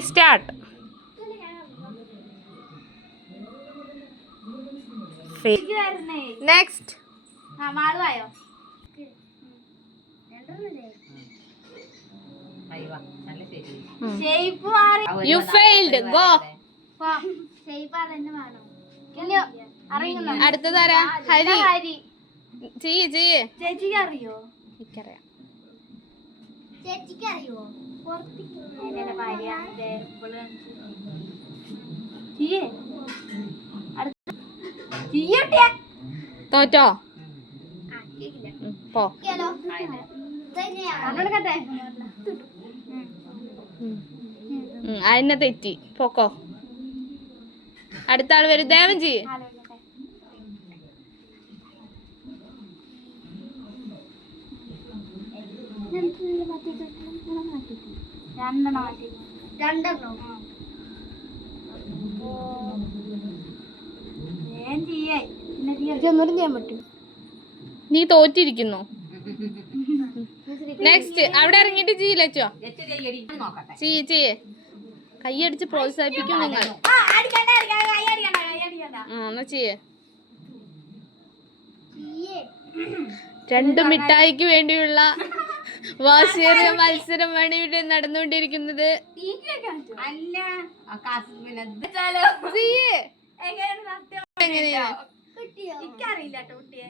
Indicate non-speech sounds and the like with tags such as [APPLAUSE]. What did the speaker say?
Start next. You failed go. അടുത്തതാരാ Hari. Hari. ചെയ്യ് ചെയ്യ് ചേച്ചിക്ക് അറിയോ? എനിക്കറിയാം. ചേച്ചിക്ക് അറിയോ? ഭാര്യ തോറ്റോ? പോ. അതിനെ തെറ്റി. പോക്കോ. അടുത്ത ആൾ വരും. ദേവൻ ചെയ്യ് രണ്ടെണ്ണം മാറ്റി രണ്ടെണ്ണം? ഞാൻ ചെയ്യേ. ഒന്നുകൂടി ചെയ്യാൻ പറ്റും. നീ തോറ്റിരിക്കുന്നു. [LAUGHS] നെക്സ്റ്റ് അവിടെ ഇറങ്ങിയിട്ട് ചെയ്യില്ലച്ചോ ചെയ്യ് ചെയ്യ്. കൈയടിച്ച് പ്രോത്സാഹിപ്പിക്കും നിങ്ങൾ. ആ അടിക്കണ്ട അടിക്കണ്ട കൈ അടിക്കണ്ട കൈ അടിക്കണ്ട. ആ എന്നാ ചെയ്യ്. രണ്ട് മിഠായിക്ക് വേണ്ടിയുള്ള വാശിയേറിയ മത്സരമാണ് ഇവിടെ നടന്നുകൊണ്ടിരിക്കുന്നത്. അല്ല എങ്ങനെയാ? എനിക്കറിയില്ല കുട്ടിയെ!